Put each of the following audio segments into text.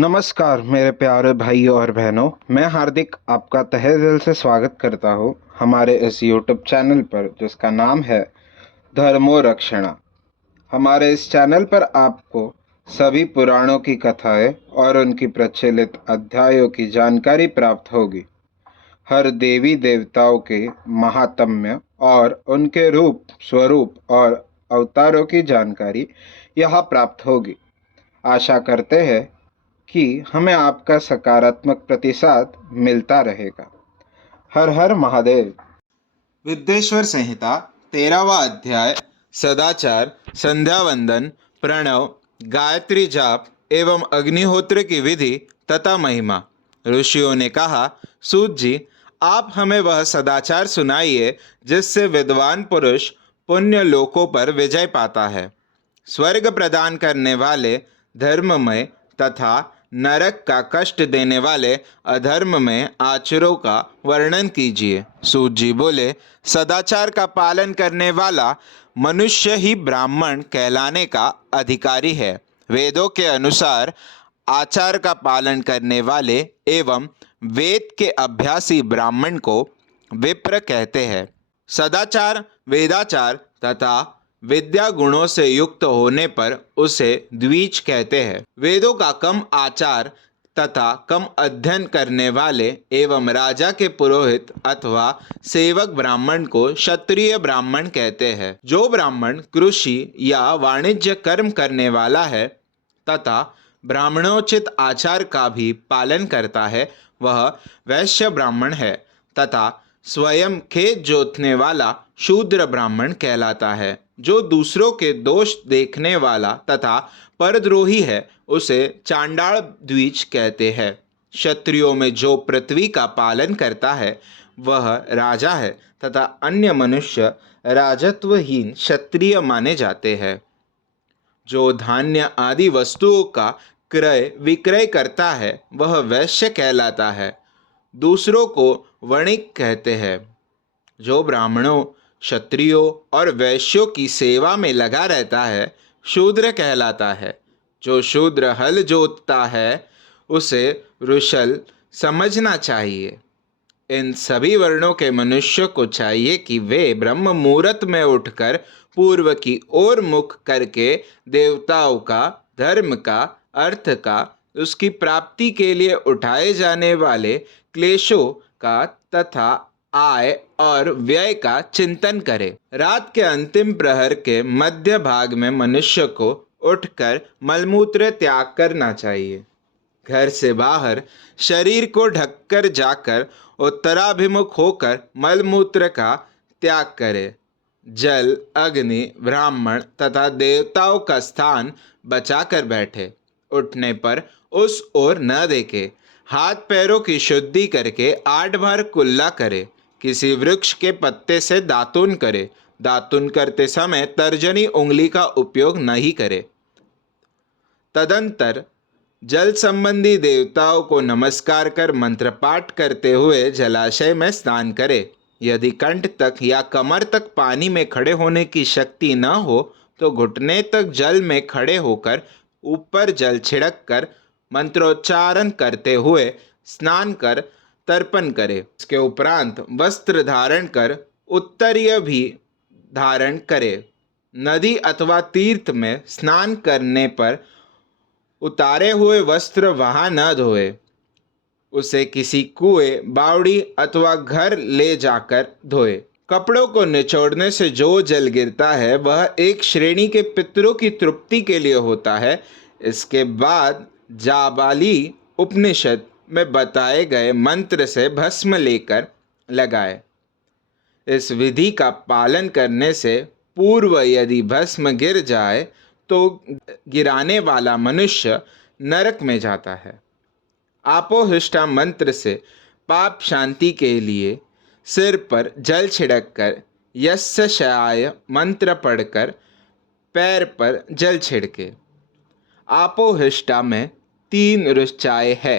नमस्कार मेरे प्यारे भाइयों और बहनों, मैं हार्दिक आपका तहे दिल से स्वागत करता हूँ हमारे इस यूट्यूब चैनल पर जिसका नाम है धर्मो रक्षणा। हमारे इस चैनल पर आपको सभी पुराणों की कथाएं और उनकी प्रचलित अध्यायों की जानकारी प्राप्त होगी। हर देवी देवताओं के महात्म्य और उनके रूप स्वरूप और अवतारों की जानकारी यहाँ प्राप्त होगी। आशा करते हैं कि हमें आपका सकारात्मक प्रतिसाद मिलता रहेगा। हर हर महादेव। विद्येश्वर संहिता 13वां अध्याय सदाचार, संध्या वंदन, प्रणव, गायत्री जाप एवं अग्निहोत्र की विधि तथा महिमा। ऋषियों ने कहा, सूत जी, आप हमें वह सदाचार सुनाइए जिससे विद्वान पुरुष पुण्य लोकों पर विजय पाता है। स्वर्ग प्रदान करने वाले धर्ममय तथा नरक का कष्ट देने वाले अधर्म में आचरों का वर्णन कीजिए। सूत जी बोले, सदाचार का पालन करने वाला मनुष्य ही ब्राह्मण कहलाने का अधिकारी है। वेदों के अनुसार आचार का पालन करने वाले एवं वेद के अभ्यासी ब्राह्मण को विप्र कहते हैं। सदाचार, वेदाचार तथा विद्या गुणों से युक्त होने पर उसे द्विज कहते हैं। वेदों का कम आचार तथा कम अध्ययन करने वाले एवं राजा के पुरोहित अथवा सेवक ब्राह्मण को क्षत्रिय ब्राह्मण कहते हैं। जो ब्राह्मण कृषि या वाणिज्य कर्म करने वाला है तथा ब्राह्मणोचित आचार का भी पालन करता है, वह वैश्य ब्राह्मण है तथा स्वयं खेत जोतने वाला शूद्र ब्राह्मण कहलाता है। जो दूसरों के दोष देखने वाला तथा परद्रोही है, उसे चांडाल द्विज कहते हैं। क्षत्रियों में जो पृथ्वी का पालन करता है वह राजा है तथा अन्य मनुष्य राजत्वहीन क्षत्रिय माने जाते हैं। जो धान्य आदि वस्तुओं का क्रय विक्रय करता है वह वैश्य कहलाता है। दूसरों को वणिक कहते हैं। जो ब्राह्मणों, क्षत्रियों और वैश्यों की सेवा में लगा रहता है शूद्र कहलाता है। जो शूद्र हल जोतता है उसे वृषल समझना चाहिए। इन सभी वर्णों के मनुष्य को चाहिए कि वे ब्रह्म मुहूर्त में उठकर पूर्व की ओर मुख करके देवताओं का, धर्म का, अर्थ का, उसकी प्राप्ति के लिए उठाए जाने वाले क्लेशों का तथा आय और व्यय का चिंतन करें। रात के अंतिम प्रहर के मध्य भाग में मनुष्य को उठकर मलमूत्र त्याग करना चाहिए। घर से बाहर शरीर को ढककर जाकर उत्तराभिमुख होकर मलमूत्र का त्याग करे। जल, अग्नि, ब्राह्मण तथा देवताओं का स्थान बचाकर बैठे। उठने पर उस ओर न देखे। हाथ पैरों की शुद्धि करके 8 बार कुल्ला करे। किसी वृक्ष के पत्ते से दातुन करे। दातुन करते समय तर्जनी उंगली का उपयोग नहीं करे। तदंतर जल संबंधी देवताओं को नमस्कार कर मंत्र पाठ करते हुए जलाशय में स्नान करे। यदि कंठ तक या कमर तक पानी में खड़े होने की शक्ति न हो तो घुटने तक जल में खड़े होकर ऊपर जल छिड़क कर मंत्रोच्चारण करते हुए स्नान कर तर्पण करे। इसके उपरांत वस्त्र धारण कर उत्तरीय भी धारण करे। नदी अथवा तीर्थ में स्नान करने पर उतारे हुए वस्त्र वहां न धोए। उसे किसी कुएं, बावड़ी अथवा घर ले जाकर धोए। कपड़ों को निचोड़ने से जो जल गिरता है वह एक श्रेणी के पितरों की तृप्ति के लिए होता है। इसके बाद जाबाली उपनिषद में बताए गए मंत्र से भस्म लेकर लगाए। इस विधि का पालन करने से पूर्व यदि भस्म गिर जाए तो गिराने वाला मनुष्य नरक में जाता है। आपोहिष्टा मंत्र से पाप शांति के लिए सिर पर जल छिड़क कर यस्य शयाय मंत्र पढ़कर पैर पर जल छिड़के। आपोहिष्टा में 3 ऋचाएँ है।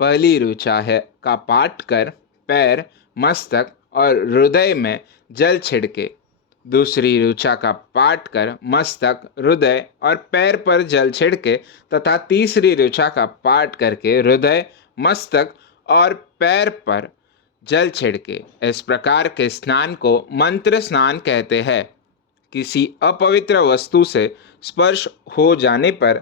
पहली ऋचा है का पाठ कर पैर, मस्तक और हृदय में जल छिड़के। दूसरी ऋचा का पाठ कर मस्तक, हृदय और पैर पर जल छिड़के तथा तीसरी ऋचा का पाठ करके हृदय, मस्तक और पैर पर जल छिड़के। इस प्रकार के स्नान को मंत्र स्नान कहते हैं। किसी अपवित्र वस्तु से स्पर्श हो जाने पर,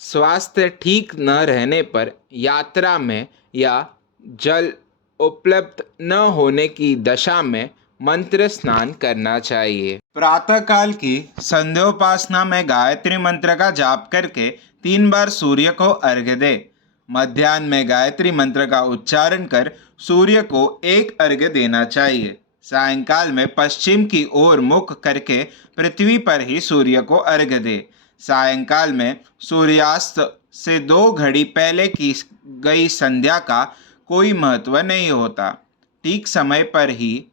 स्वास्थ्य ठीक न रहने पर, यात्रा में या जल उपलब्ध न होने की दशा में मंत्र स्नान करना चाहिए। प्रातःकाल की संध्योपासना में गायत्री मंत्र का जाप करके 3 बार सूर्य को अर्घ्य दे। मध्याह्न में गायत्री मंत्र का उच्चारण कर सूर्य को एक अर्घ्य देना चाहिए। सायंकाल में पश्चिम की ओर मुख करके पृथ्वी पर ही सूर्य को अर्घ्य दे। सायंकाल में सूर्यास्त से 2 घड़ी पहले की गई संध्या का कोई महत्व नहीं होता। ठीक समय पर ही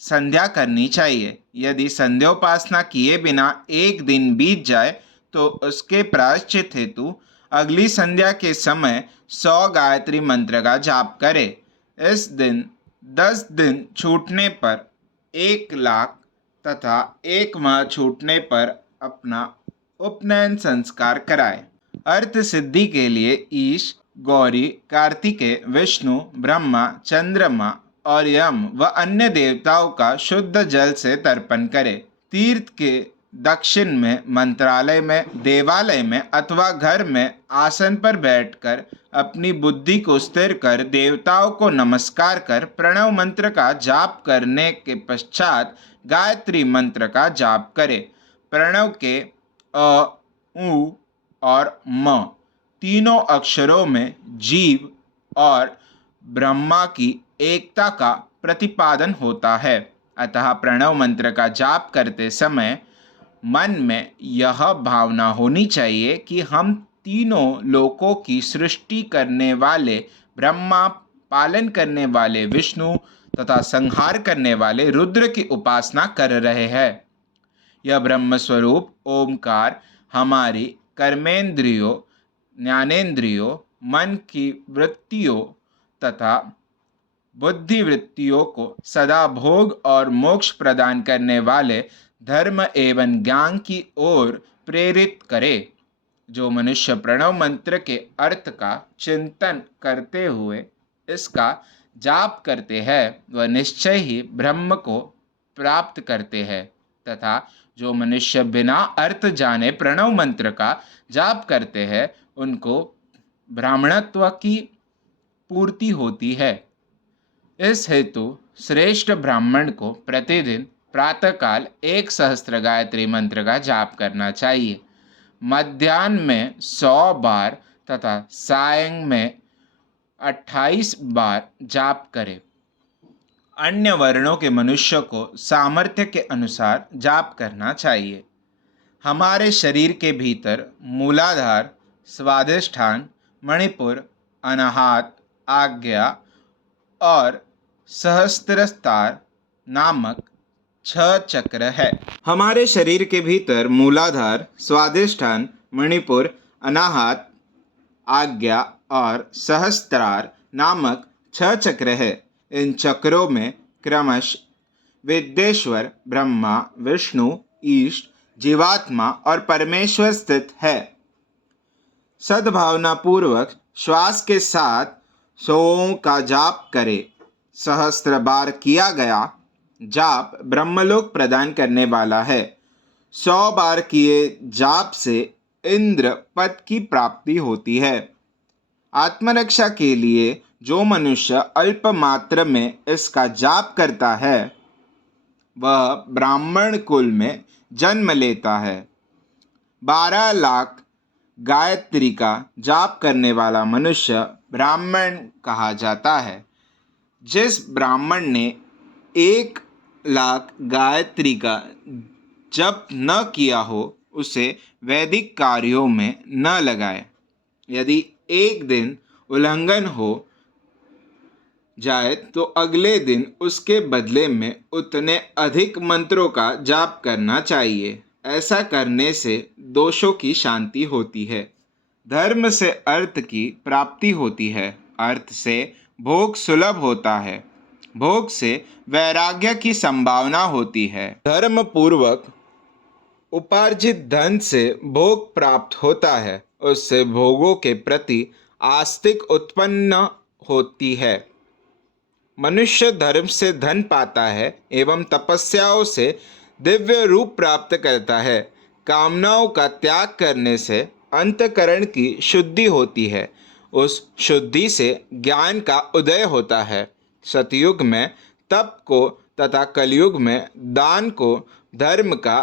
संध्या करनी चाहिए। यदि संध्योपासना किए बिना एक दिन बीत जाए तो उसके प्रायश्चित हेतु अगली संध्या के समय 100 गायत्री मंत्र का जाप करे। इस दिन 10 दिन छूटने पर 1 लाख तथा 1 माह छूटने पर अपना उपनयन संस्कार कराए। अर्थ सिद्धि के लिए ईश, गौरी, कार्तिकेय, विष्णु, ब्रह्मा, चंद्रमा और यम व अन्य देवताओं का शुद्ध जल से तर्पण करे। तीर्थ के दक्षिण में, मंत्रालय में, देवालय में अथवा घर में आसन पर बैठकर अपनी बुद्धि को स्थिर कर देवताओं को नमस्कार कर प्रणव मंत्र का जाप करने के पश्चात गायत्री मंत्र का जाप करे। प्रणव के अ, उ और म तीनों अक्षरों में जीव और ब्रह्मा की एकता का प्रतिपादन होता है। अतः प्रणव मंत्र का जाप करते समय मन में यह भावना होनी चाहिए कि हम तीनों लोकों की सृष्टि करने वाले ब्रह्मा, पालन करने वाले विष्णु तथा संहार करने वाले रुद्र की उपासना कर रहे हैं। यह ब्रह्मस्वरूप ओमकार हमारी कर्मेंद्रियों, ज्ञानेंद्रियों, मन की वृत्तियों तथा बुद्धि वृत्तियों को सदा भोग और मोक्ष प्रदान करने वाले धर्म एवं ज्ञान की ओर प्रेरित करे। जो मनुष्य प्रणव मंत्र के अर्थ का चिंतन करते हुए इसका जाप करते हैं वह निश्चय ही ब्रह्म को प्राप्त करते हैं, तथा जो मनुष्य बिना अर्थ जाने प्रणव मंत्र का जाप करते हैं उनको ब्राह्मणत्व की पूर्ति होती है। इस हेतु श्रेष्ठ ब्राह्मण को प्रतिदिन प्रातःकाल 1 सहस्त्र गायत्री मंत्र का जाप करना चाहिए। मध्याह्न में 100 बार तथा सायं में 28 बार जाप करें। अन्य वर्णों के मनुष्य को सामर्थ्य के अनुसार जाप करना चाहिए। हमारे शरीर के भीतर मूलाधार, स्वाधिष्ठान, मणिपुर, अनाहत, आज्ञा और सहस्त्रस्तार नामक 6 चक्र है। हमारे शरीर के भीतर मूलाधार, स्वाधिष्ठान, मणिपुर, अनाहत, आज्ञा और सहस्त्रार नामक 6 चक्र है। इन चक्रों में क्रमश विद्येश्वर, ब्रह्मा, विष्णु, ईश, जीवात्मा और परमेश्वर स्थित है। सद्भावना पूर्वक श्वास के साथ 100 का जाप करे। 1,000 बार किया गया जाप ब्रह्मलोक प्रदान करने वाला है। 100 बार किए जाप से इंद्र पद की प्राप्ति होती है। आत्मरक्षा के लिए जो मनुष्य अल्प मात्र में इसका जाप करता है वह ब्राह्मण कुल में जन्म लेता है। 12 लाख गायत्री का जाप करने वाला मनुष्य ब्राह्मण कहा जाता है। जिस ब्राह्मण ने 1 लाख गायत्री का जप न किया हो उसे वैदिक कार्यों में न लगाए। यदि एक दिन उल्लंघन हो जाए तो अगले दिन उसके बदले में उतने अधिक मंत्रों का जाप करना चाहिए। ऐसा करने से दोषों की शांति होती है। धर्म से अर्थ की प्राप्ति होती है। अर्थ से भोग सुलभ होता है। भोग से वैराग्य की संभावना होती है। धर्म पूर्वक उपार्जित धन से भोग प्राप्त होता है, उससे भोगों के प्रति आस्तिक उत्पन्न होती है। मनुष्य धर्म से धन पाता है एवं तपस्याओं से दिव्य रूप प्राप्त करता है। कामनाओं का त्याग करने से अंतकरण की शुद्धि होती है, उस शुद्धि से ज्ञान का उदय होता है। सतयुग में तप को तथा कलयुग में दान को धर्म का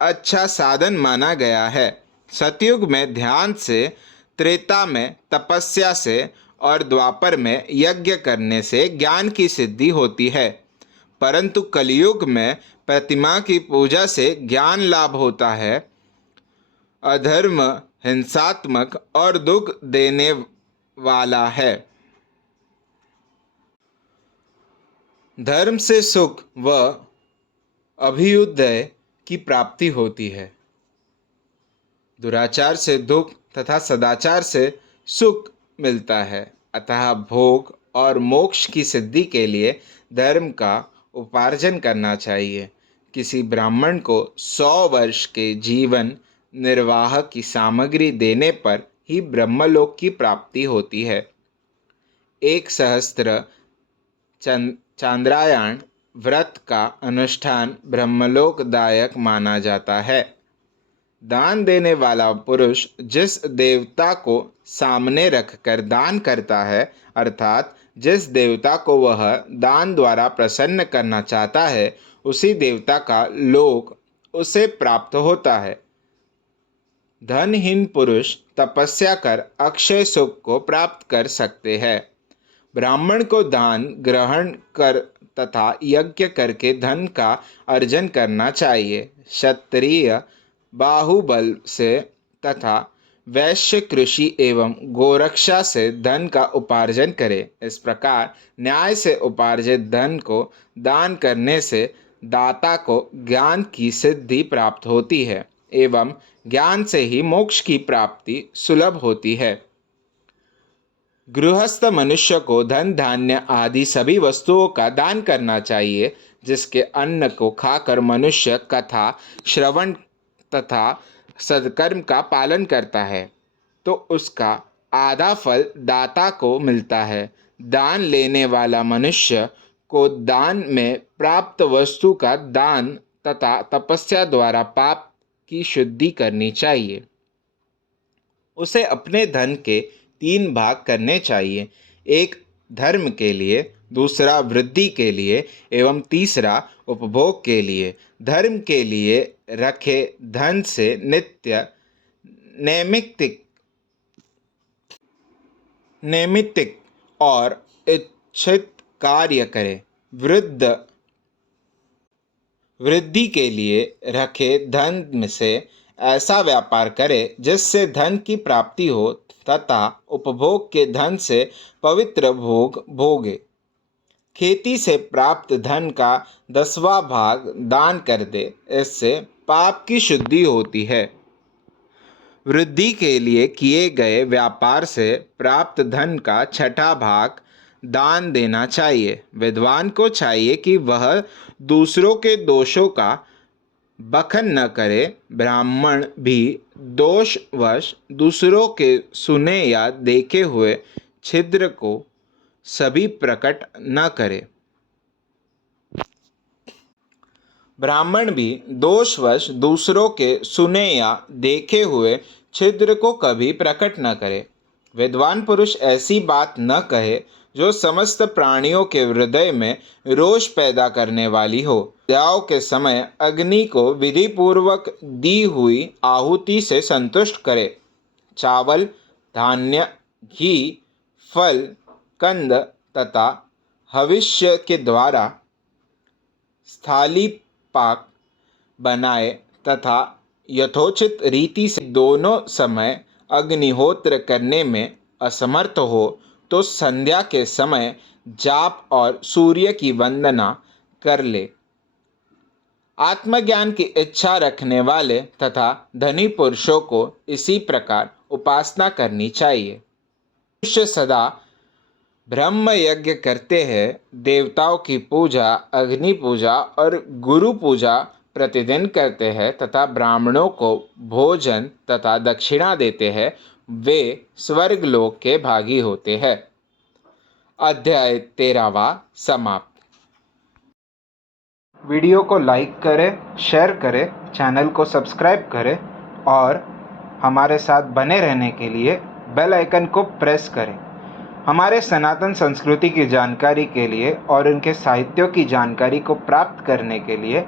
अच्छा साधन माना गया है। सतयुग में ध्यान से, त्रेता में तपस्या से और द्वापर में यज्ञ करने से ज्ञान की सिद्धि होती है, परंतु कलयुग में प्रतिमा की पूजा से ज्ञान लाभ होता है। अधर्म हिंसात्मक और दुख देने वाला है। धर्म से सुख व अभ्युदय की प्राप्ति होती है, दुराचार से दुख तथा सदाचार से सुख मिलता है। अतः भोग और मोक्ष की सिद्धि के लिए धर्म का उपार्जन करना चाहिए। किसी ब्राह्मण को 100 वर्ष के जीवन निर्वाह की सामग्री देने पर ही ब्रह्मलोक की प्राप्ति होती है। 1 सहस्त्र चांद्रायण व्रत का अनुष्ठान ब्रह्मलोकदायक माना जाता है। दान देने वाला पुरुष जिस देवता को सामने रखकर दान करता है, अर्थात जिस देवता को वह दान द्वारा प्रसन्न करना चाहता है, उसी देवता का लोक उसे प्राप्त होता है। धनहीन पुरुष तपस्या कर अक्षय सुख को प्राप्त कर सकते हैं। ब्राह्मण को दान ग्रहण कर तथा यज्ञ करके धन का अर्जन करना चाहिए। क्षत्रिय बाहुबल से तथा वैश्य कृषि एवं गोरक्षा से धन का उपार्जन करे। इस प्रकार न्याय से उपार्जित धन को दान करने से दाता को ज्ञान की सिद्धि प्राप्त होती है एवं ज्ञान से ही मोक्ष की प्राप्ति सुलभ होती है। गृहस्थ मनुष्य को धन धान्य आदि सभी वस्तुओं का दान करना चाहिए। जिसके अन्न को खाकर मनुष्य कथा श्रवण तथा सत्कर्म का पालन करता है, तो उसका आधा फल दाता को मिलता है। दान लेने वाला मनुष्य को दान में प्राप्त वस्तु का दान तथा तपस्या द्वारा पाप की शुद्धि करनी चाहिए। उसे अपने धन के 3 भाग करने चाहिए, एक धर्म के लिए, दूसरा वृद्धि के लिए एवं तीसरा उपभोग के लिए। धर्म के लिए रखे धन से नित्य नैमित्तिक और इच्छित कार्य करे। वृद्धि के लिए रखे धन से ऐसा व्यापार करे जिससे धन की प्राप्ति हो तथा उपभोग के धन से पवित्र भोग भोगे। खेती से प्राप्त धन का 10वां भाग दान कर दे, इससे पाप की शुद्धि होती है। वृद्धि के लिए किए गए व्यापार से प्राप्त धन का 6ठा भाग दान देना चाहिए। विद्वान को चाहिए कि वह दूसरों के दोषों का बखन न करे। ब्राह्मण भी दोषवश दूसरों के सुने या देखे हुए छिद्र को सभी प्रकट न करे। ब्राह्मण भी दोषवश दूसरों के सुने या देखे हुए छिद्र को कभी प्रकट न करे। विद्वान पुरुष ऐसी बात न कहे जो समस्त प्राणियों के हृदय में रोष पैदा करने वाली हो। पूजाओं के समय अग्नि को विधि पूर्वक दी हुई आहुति से संतुष्ट करे। चावल, धान्य, घी, फल, कंद तथा हविष्य के द्वारा स्थाली पाक बनाए तथा यथोचित रीति से दोनों समय अग्निहोत्र करने में असमर्थ हो तो संध्या के समय जाप और सूर्य की वंदना कर ले। आत्मज्ञान की इच्छा रखने वाले तथा धनी पुरुषों को इसी प्रकार उपासना करनी चाहिए। मनुष्य सदा ब्रह्म यज्ञ करते हैं, देवताओं की पूजा, अग्नि पूजा और गुरु पूजा प्रतिदिन करते हैं तथा ब्राह्मणों को भोजन तथा दक्षिणा देते हैं, वे स्वर्गलोक के भागी होते हैं। अध्याय 13वां समाप्त। वीडियो को लाइक करें, शेयर करें, चैनल को सब्सक्राइब करें और हमारे साथ बने रहने के लिए बेल आइकन को प्रेस करें। हमारे सनातन संस्कृति की जानकारी के लिए और उनके साहित्यों की जानकारी को प्राप्त करने के लिए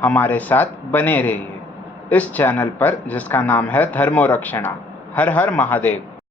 हमारे साथ बने रहिए इस चैनल पर, जिसका नाम है धर्मो रक्षणा। हर हर महादेव।